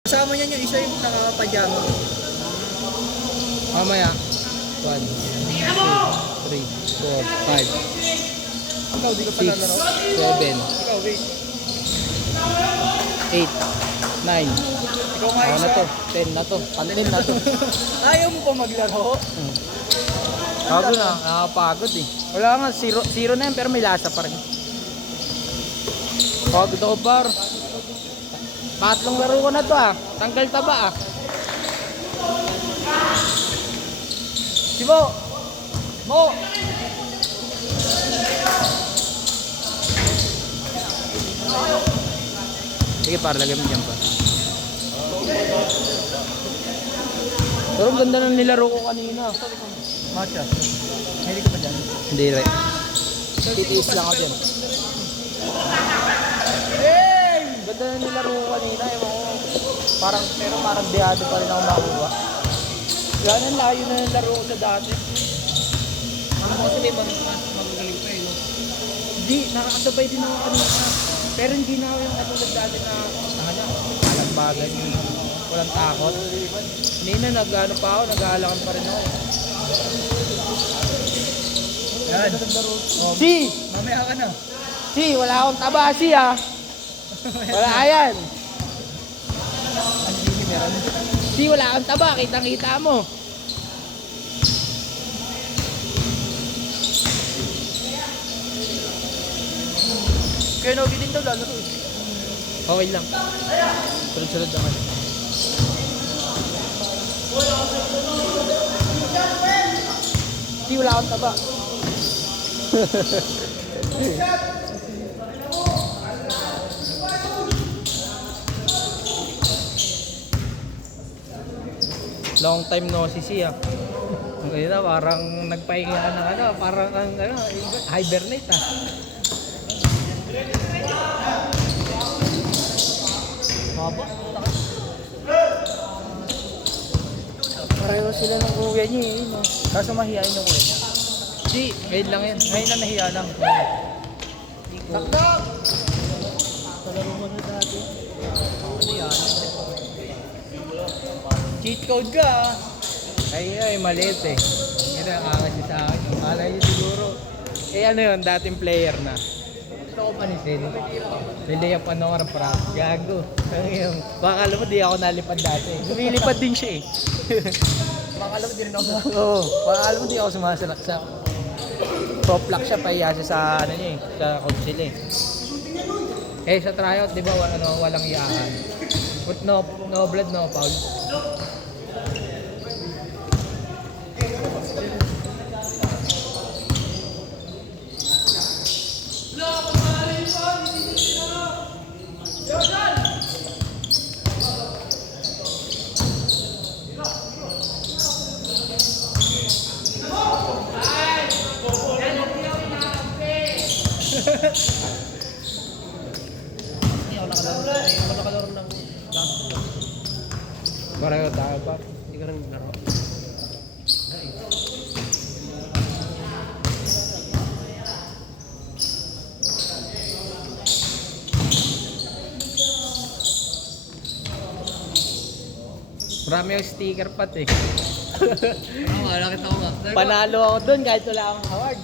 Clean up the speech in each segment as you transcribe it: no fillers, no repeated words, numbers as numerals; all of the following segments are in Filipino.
Kasama niyan yung isa yung nakakapajama. Mamaya. 1, 2, 3, 4, 5, Ikaw, di ka pala 6, laro. 7, Ikaw, wait. 8, 9. Ikaw nga Ano isa. na to? 10 na to. Pan-10 na to. Ayaw mo pa maglaro? Bago na, nakakapagod eh. Wala nga, 0 na yan pero may lasa pa rin. Pagod ako par. Patlong laro ko na to ah. Tanggal taba ah. Si Mo! Mo! Sige par, lagay mo dyan pa. Pero ang ganda na nilaro ko kanina. Matcha. Hindi ka pa dyan. Hindi rin. Titiis lang ako dyan. Hey! Ganda na nilaro ko kanina. Ewan ko. Parang dehado pa rin ako makuha. Yan ang layo na nilaro ko sa dati. Kasi may magagaling pa eh, no? Hindi, nakakasabay din ako kanina. Pero hindi na ako yung katulad dati na walang bagay. Walang takot. Kanina nag-ano pa ako, nag-aalakan pa rin ako. Yan. Si! Mamaya ka na. Si! Wala akong taba si ah! Wala ayan! Ano hindi meron? Si! Wala akong taba, kitang-kita mo. Kaya Nogi din daw lalo eh. Okay lang. Sunod-sunod naman. Si! Wala akong taba. Long time no si siya. Ngayon na parang nagpahinga ka ng ano, parang ang ano, hibernate ah. Haba. Pareho sila ng kuya niya eh, no? Kaso mahihain yung kuya niya. Di, ngayon lang yan. Ngayon na nahiya lang. Takdak! Palaro mo na dati. Ano yan? Cheat code ka ah. Ay, maliit eh. Ito ang angas niya sa akin. Akala niyo siguro. Eh ano yun, dating player na. Gusto ko panisin. Lilay ang panongar prop. Gago. Baka alam mo, di ako nalipad dati. Lumilipad din siya eh. Baka alam mo din ako sa... Oo. Baka alam mo, di ako sumasalak sa... Top lock siya, pahiya siya sa ano niya eh. Sa council eh. Eh sa tryout, di ba walang iyakan. But no blood, no foul. Hindi ako nakalaro. Ay, ako nakalaro ng last. Pareho tayo pa. Hindi ka rin laro. Marami yung sticker pat eh. Oo nga, nakita ko nga. Panalo ako dun kahit wala akong award.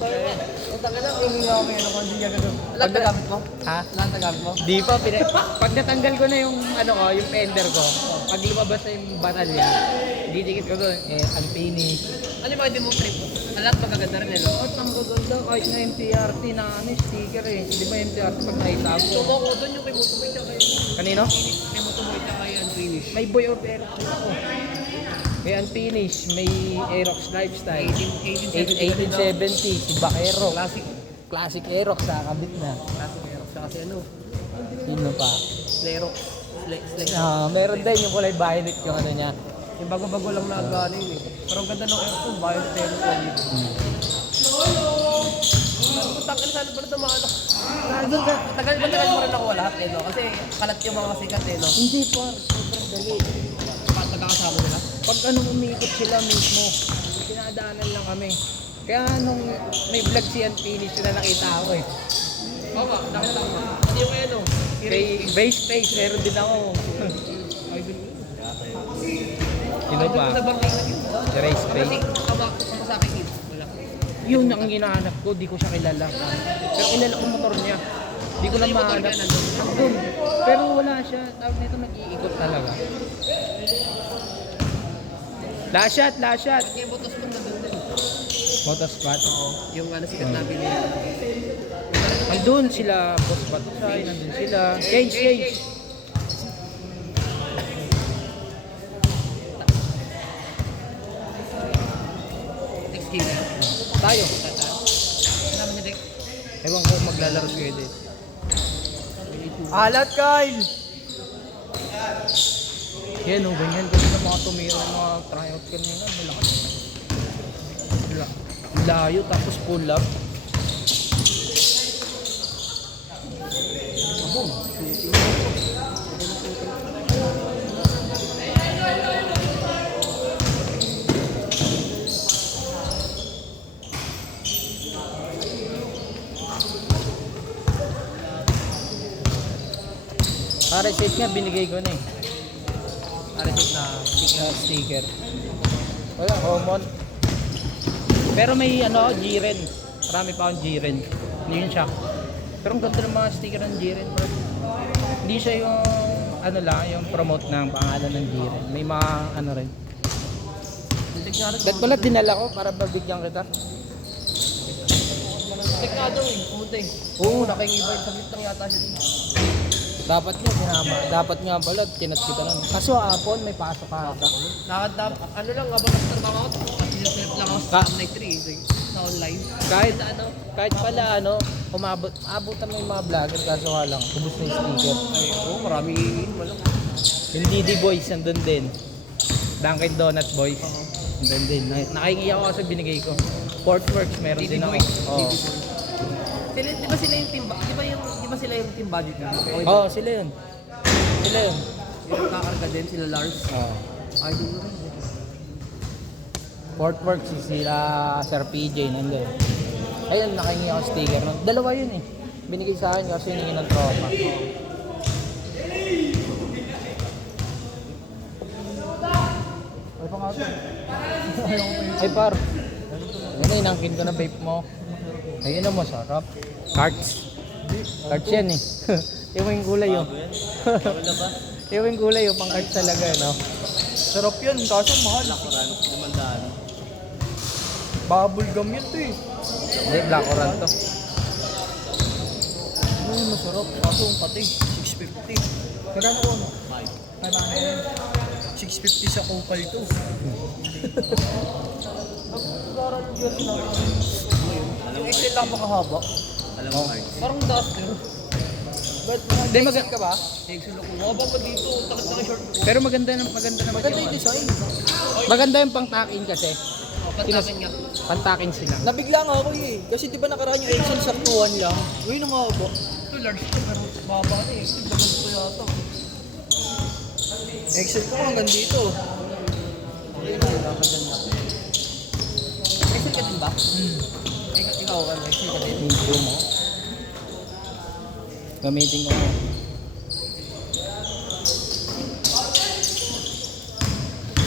Ang taga na, hindi ako may ano kung hindi ka gano'n. Lahat nagamit mo? Ha? Lahat nagamit mo? Di pa, pag natanggal ko na yung ano ko, yung fender ko, pag lumabas na yung batalya, didikit ko doon, unfinished. Ano yung mga demo trip mo? Lahat magaganda rin eh, no? At ang gaganda, kahit na MTRT na ano, sticker eh. Di ba MTRT pag naitago? Tumo ko doon yung kay Motomoy tsaka kay... Kanino? Kay Motomoy tsaka kay Unfinished. May Boy of Aerox din ako. May unfinished, may Aerox Lifestyle. 1870, si Bakero. Classic. Classic Aerox, kakabit na. Classic Aerox. Tsaka si ano? Sino pa? Slerox. Meron din yung kulay violet yung ano niya. Yung bago-bago lang na agad yun eh. Pero ang ganda ng Aerox yung violet Aerox ulit. Tagal sana ba ito mga ano? Tagal mo rin ako lahat eh, no? Kasi kalat yung mga sikat eh, no? Hindi pa, sobrang dali. Paano nagkakasama nila? Pag anong umikot sila mismo, pinadaanan lang kami. Kaya nung may vlog si Unfinished na nakita ako eh. Oo nga, nakita ko. Hindi yung ano? Kay Base Space, meron din ako. Ay, Sino ba? Sa barkingan yun. Si Ray Spade. Kasi kama sa akin yun. Wala. Yun ang hinahanap ko, di ko siya kilala. Pero kilala ko motor niya. Di ko lang Yung motor mahanap. niya nandun. Nandun. Pero wala siya. Tawag nito nag-iikot talaga. Last shot, last shot. Yung botos mo nandun din. Motospot. Yung ano sikat na bili. Nandun sila, Boss Batusay, nandun sila. Change, change. Next game. Tayo. Naman niya Dek. Ewan ko maglalaro kayo din. Alat, Kyle! Yan o, ganyan. Kasi na mga tumira ng mga tryout kanina. Malakas. Layo, tapos pull up. Receipt nga, binigay ko na eh. Receipt na sticker. Wala, common. Pero may ano, G-Ren. Marami pa akong G-Ren. Hindi yun siya. Pero ang ganda ng mga sticker ng G-Ren, bro. Hindi siya yung, ano lang, yung promote ng pangalan ng G-Ren. May mga, ano rin. Ba't pala dinala ko para babigyan kita? Tekado eh, pumunta eh. Oo, nakingiba. Sabit lang yata siya din. Dapat nga, sinama. Dapat nga pala, kinat kita nun. Kaso hapon, may pasok ka ata. Ano lang, abang nagtrabaho ako. Kasi sinilip lang ako sa night 3 sa online. Kahit, Ano? kahit pala, ano, abutan mo yung mga vlogger, kaso nga lang, ubus na yung sticker. Ay, oo, marami walang. Yung DD Boys, nandun din. Dunkin Donut Boys, nandun din. Nakahingi ako kasi binigay ko. Port Works, meron din ako. Oo. Di ba sila yung team, di ba sila yung team budget na? Oo, sila yun. Sila yun. Yung kakarga din, sila Lars. Oo. Ay, di mo rin. Port Works, sila Sir PJ, nandun. Ayun, nakahingi ako sticker nun. Dalawa yun eh. Binigay sa akin kasi hiningi ng tropa. Ay, pa nga ito. Ay, par. Yan na, inangkin ko na vape mo. Ayun na, masarap. Cards. Cards yan eh. Yung kulay yun. Yung kulay yun, pang cards talaga, no? Sarap yun, kaso mahal. Bubble gum yun to eh. Hindi, black oran to. Ay, masarap. Kaso ang pati, 650. Magkano ko, no? 650 sa kupal ito. Yung Excel lang makahaba. Alam mo, Parang duster. Hindi, maganda ka ba? Excel ako. Mababa pa dito. Takot na short. Pero maganda naman Maganda yung design. Maganda yung pang-takin kasi. Patakin nga. Pang-takin sila. Nabigla nga ako eh. Kasi di ba nakaraan yung Excel saktuhan lang? Uy, nang ako. Ito large to pero baba na eh. Ito bakal ko yata. Excel ko hanggang dito. Excel ka din ba? Ikaw ano? Excel ka din? Intro mo. Gamitin ko mo.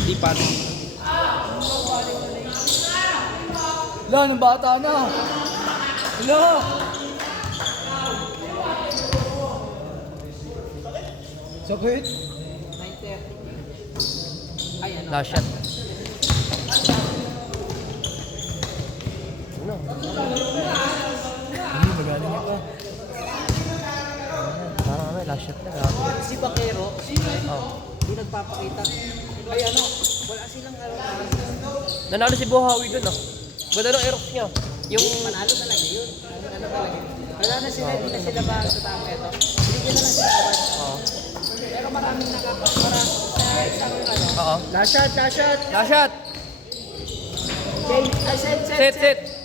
Di pa. Wala, nang bata na. Wala. Sakit. Last shot. Hindi, magaling ako. Parang ano, last shot na gabo. Si Bakero, hindi nagpapakita. Ay ano, wala silang Nanalo si Buhawi dun ah. Ganda ng Aerox niya. Yung Panalo talaga yun. Ano talaga. Wala na sila, hindi na sila ba sa tama ito. Hindi na lang sila kaban. Pero maraming nakakapara sa isang ano. Oo. Last shot, last shot. Last shot. Okay, set, set, Set, set.